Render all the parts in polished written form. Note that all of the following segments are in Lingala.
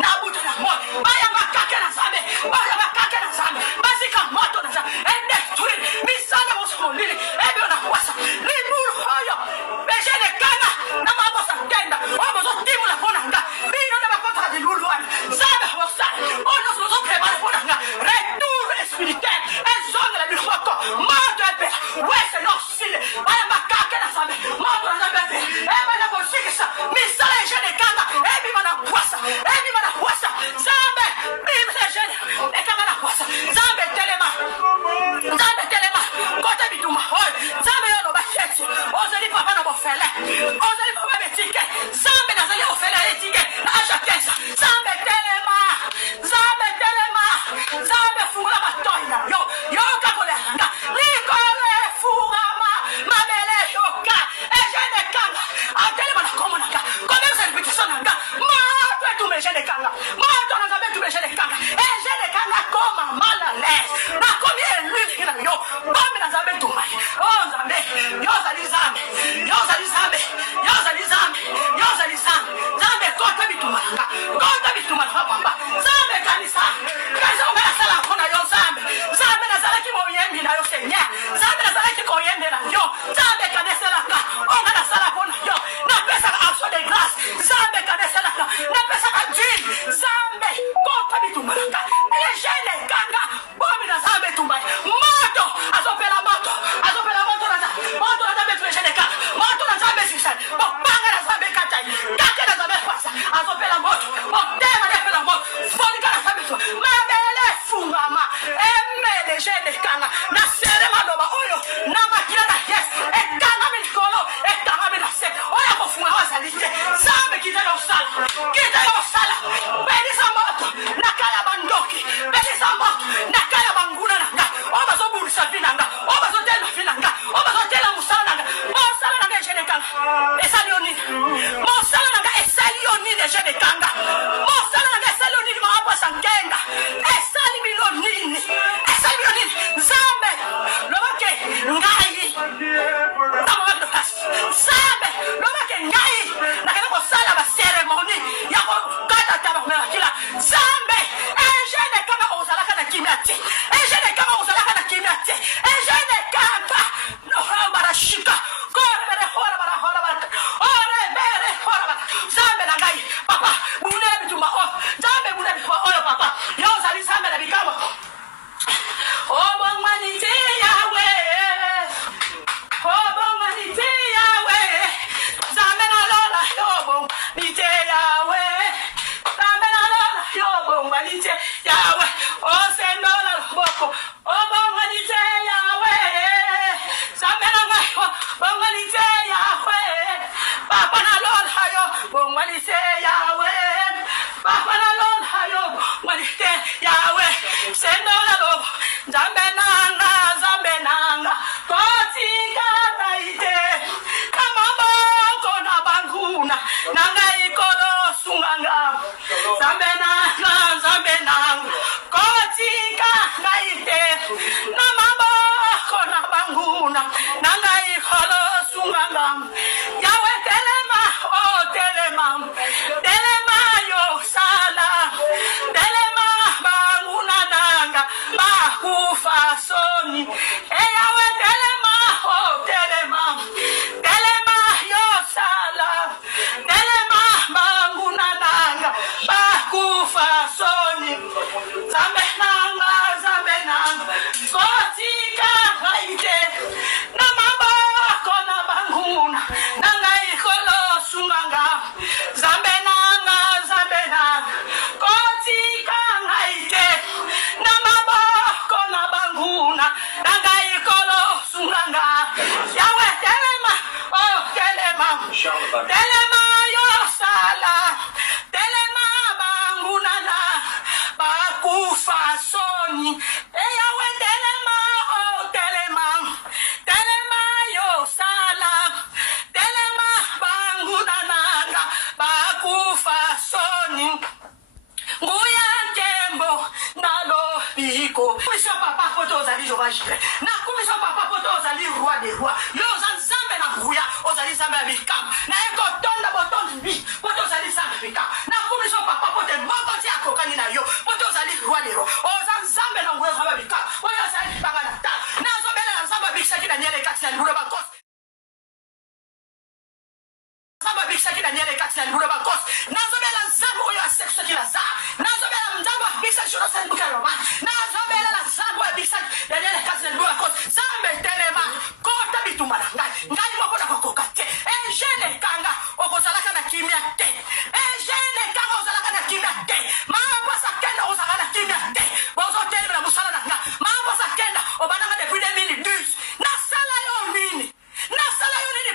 Now bongalite yawe osenola boko o bongalite yawe samena ngayo bongalite yawe papa na lol hayo bongalite yawe papa na lol hayo bongalite yawe senola lo zamenanga kotika taite kamama kona banguna nanga ikolo sunganga zamenanga kotika taite namama kona banguna nanga ikolo sunganga yawe telema oh telema yo sala telema banguna nanga bakufa soni eyawe telema oh telema yo sala telema banguna nanga bakufa soni zamenanga kotika haite namama kona banguna nanga ikolo sunganga zamenanga kotika haite namama kona banguna nanga ikolo sunganga yawe telema oh telema yo sala telema banguna na bakufa soni eyawe telema oh telema yo sala telema banguna nanga bakufa soni nguya tembo nalo biko kumisa papa poto ozali jovajire na kumisa papa poto ozali roi des rois yo zanzambe na nguya ozali zambe ya bikama na eko tonda botondi bi poto ozali zambe bikama na kumisa papa poto moko ti akokani na yo poto ozali roi des rois ozanzambe na nguya zambe bikama oyo ozali banga na ta na zobela na zambe bikisaki na nyele kati na lura bakos Zamba bikisaki na nyele kati na lura bakos nazobela zambe oyo asekusaki na za nazobela mzambe bikisaki shono sa mbuka roma nazobela na zambe bikisaki na nyele kati na lura bakos zambe telema kota bitumana ngai moko na kokoka te ejene kanga okozalaka na kimia te ejene kanga ozalaka na kimia te mambo sakenda ozalaka na kimia te bozotelema na musala na nga mambo sakenda obananga depuis 2012 nasala yo nini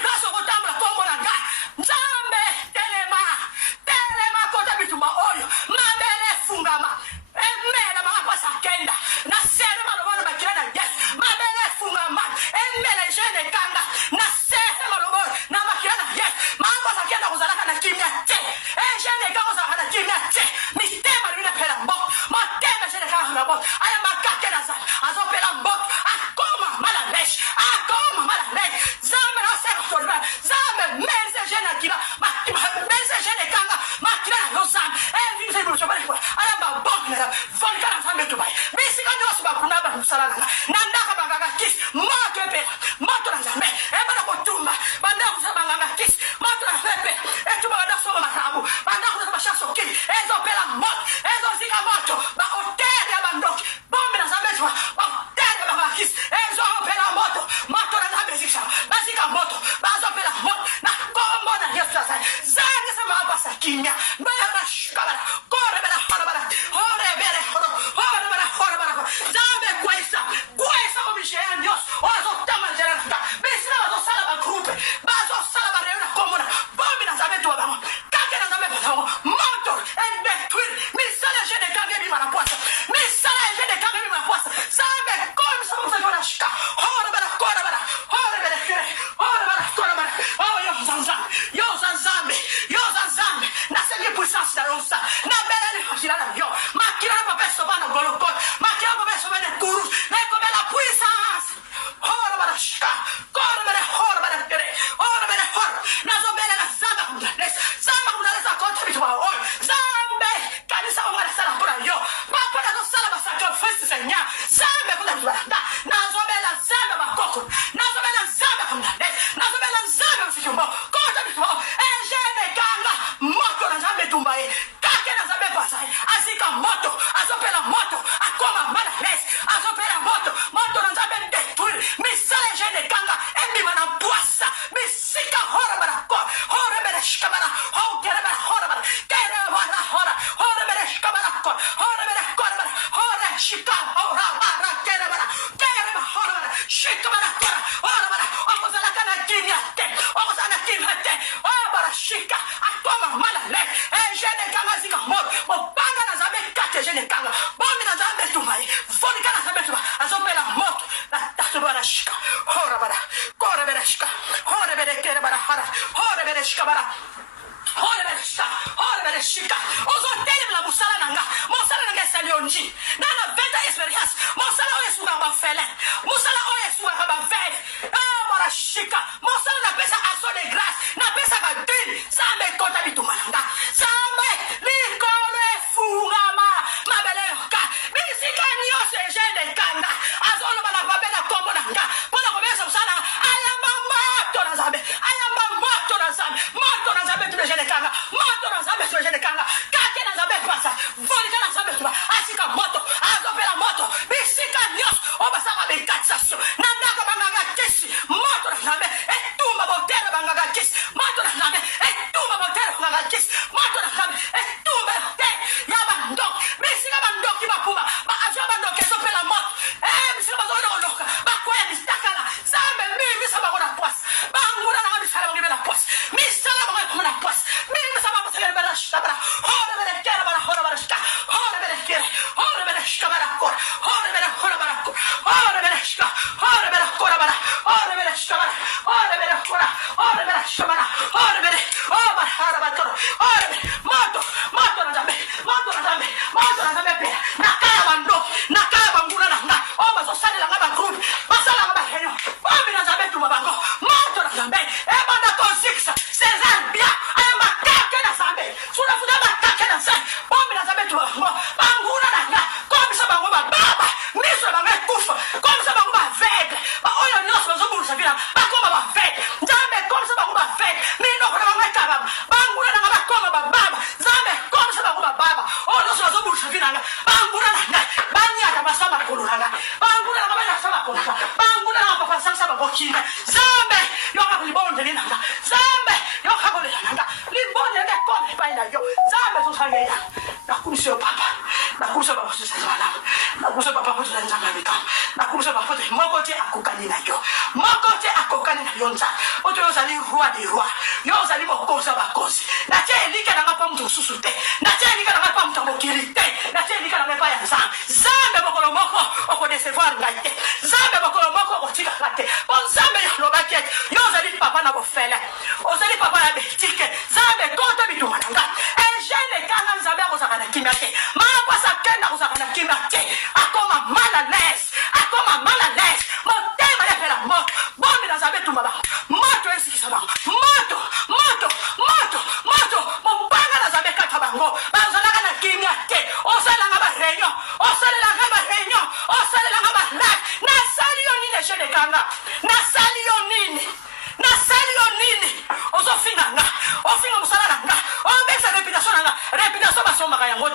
place okotambola kombo na ngai nzambe telema kota bituma oyo mabele fungama emela makapasa kenda na sere malobano bakila na yesu mabele fungama emela jene kanga na sere malobano na bakila na yesu makapasa kenda kozalaka na kimia te jene kanga kozalaka na kimia te mitema libina pela mboko matema jene kanga na mboko aya makake na zala azopela mboko akoma malaleshi zambe na sere kodba zambe meze jene kila meze jene kanga makila na yosam vimse bicho bali kwa aya babok na volka na zambe tubai bisika nyoso bakuna ba musala na ndaka banganga kis moto epe moto na zambe bana kotumba banda kusaba nganga kis moto na pepe etuba banda kusoma marabu banda kusaba shaso kini ezo pela moto ezo zika moto ba hotel ya bandoki bombe na zambe tuba hotel ya banganga kis ezo pela moto na zambe zika bazika moto bazo pela moto na kombo na yesu sai zange sama abasa kinya bana shikabara kore bana harabara hore bere horo hore bana zambe kwesa obishaya Dios ozo tama jerana bisina bazo sala ba groupe bazo sala ba reuna komona bombi na zambe tu baba kake na zambe baba moto and between misala jene kage bi mara poasa zambe kom sama sa jona shika hore bana hore bere oh yo zanzambe na senge puissance da rosa na bela ni hakilana yo makila pa peso bana golokot makila pa peso bana kuru na come la puissance hore bana shika hore bere na zo bela na zamba kumda lesa kontra bitu ba oh zambe kanisa wa mara sala pura yo papa na zo sala ba sacrifice senya zambe kuda bitu ba na zo bela zamba ba koko na zo bela zamba kumda na zo bela zamba msichumbo kontra bitu ba ejene kanga moto na zambe tumbae kake na zambe pasai asika moto azopela moto akoma mara les azopela moto na zambe detruire misale ejene kanga embi mana puasa misika hora bara ko hora bere shkamana ho kere bara hora bara kere bara hora bere shkamana hora bara kora bara hora shika hora bara kera bara hora bara shika bara kora hora bara okozala kana kimia te okozala kimia te hora bara shika akoma mala le jene kanga zika mo banga na zabe kate jene kanga bomi na zabe tumai voni kana zabe tuma azopela moto na tatu bara shika hora bara kora bara shika hora bara kera bara hora bara shika bara hora bara shika ozo tele la musala nanga salionji nana venta experience musala o yesu ba fele musala o yesu ba veve bara shika musala na pesa action de grâce na pesa ka din sambe kota bitumananga sambe likolo efungama mabele ka bisika nyose jende kanga azolo bana babela kombo nanga bona kobesa musala ayamba moto na zambe tubejene kanga moto na zambe tubejene kanga kake na zambe pasa volika na zambe tuba asika moto azopela moto bisika nyos obasaka bekatsaso nandaka banganga kesi moto na zambe etumba botera banganga kesi moto na zambe etumba botera banganga kesi moto na zambe etumba te yaba ndok bisika bandoki bapuma ba ajaba ndoke sopela moto bisika bazona oloka bakwaya bistakala zambe mimi saba kona pwas bangura na bisala bangibe na pwas misala bangibe kona pwas mimi saba basala bara shtabara hora bara kera bara hora bara shka hora bara kera hora bara shka bara kor hora bara kor hora bara shka hora bara kor bara hora bara shka bara hora bara kor hora bara shka bara hora bara hora bara kor hora bara moto na zambe pe nakaya bando nakaya bangura na oba so sale la ngaba group basala ngaba henyo obi na zambe tuma bango moto na zambe banda ko 6 César bien ayamba kake na zambe sura fuda ba kake na zambe obi na zambe tuma bango bangura na komisa bango baba miso bango kufa komisa bango ba vega ba oyo noso zo bulu sabina ba koma ba vega zambe komisa bango ba vega mino ko bango kaba bangura na ngaba koma ba baba zambe komisa bango ba baba oyo noso zo bulu sabina bangura na banya ka basaba kulanga bangura na ngaba saba kulanga bangura na papa sasa ba bokina zambe yo ka libonde ni nanga zambe yo ka bole nanga libonde ne ko ba ina yo zambe so sange ya na kumisho papa na kumisho ba so sasa na na kumisho papa ko so nzanga bika na kumisho papa de mokote akukani na yo mokote akukani na yo nza oto yo zali roi de roi yo zali mokosa ba kosi na che lika na ngapa mtu susute na che lika na ngapa mtu mokilite na che lika na ngapa ya zambe bokolo moko oko desevoir ngate zambe bokolo moko oko tika ngate bon zambe yo baket yo zali papa na bofele o zali papa na betike zambe kota bitumananga jene kanga nzambe akozaka na kimia te mala kwasa kenda kozaka na kimia te akoma malales motema yapela moto bombi na nzambe tuma bango moto esikisa bango moto mobanga na nzambe kata bango bazalaka na kimia te osalelanga ba réunion osalelanga ba live nasali yo nini jene kanga nasali yo nini ozofinga nga ofinga mosala na nga obekisa reputation basombaka yango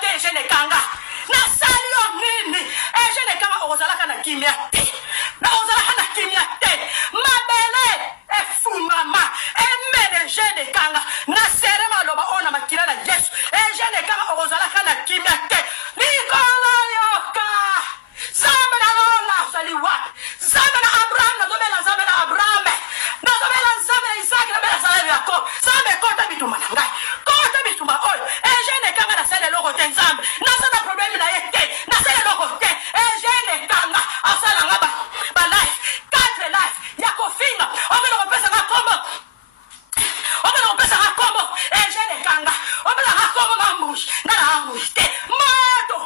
te jene kanga nasali yo nini jene kanga okozalaka na kimia te mabele efungama emene jene kanga nasere maloba ona makila na yesu jene kanga okozalaka na kimia te likolo yoka zambe na lola ozali wapi zambe na abraham nazobela zambe na abraham nazobela zambe na isaki nazobela zambe na yakob zambe kota bituma na ngai kota bituma oyo jene kanga nasala eloko te nzambe nasala probleme na ye te nasala eloko te jene kanga asala nga ba life 4 life ya kofinga omena kopesa nga kombo jene kanga omena nga kombo mamushi nana amushi te moto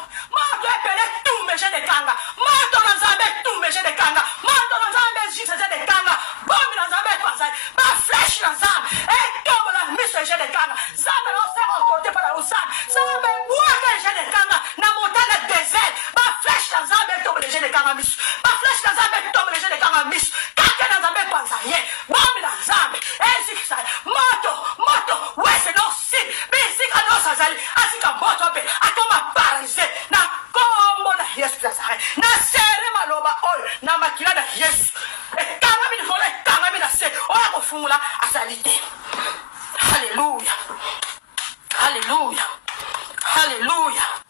epele tume jene kanga moto na nzambe tume jene kanga moto na nzambe jisa jene kanga bombi na nzambe pasai ba flesh na nzambe etombo na miso jene kanga nzambe na osaka okote pa na usana nzambe bwaka jene kanga na motana desert ba flesh na nzambe etombo na jene kanga miso ba flesh na nzambe etombo na jene kanga miso kake na nzambe panza ye bombi na nzambe ezikisa moto wese no sin bisika no sazali asika moto pe akoma paralise na kombo na yesu tazare na sere maloba oyo na makila na yesu ekanga mi nikolo ekanga mi na se oya kofungula azali te haleluya Hallelujah. Hallelujah.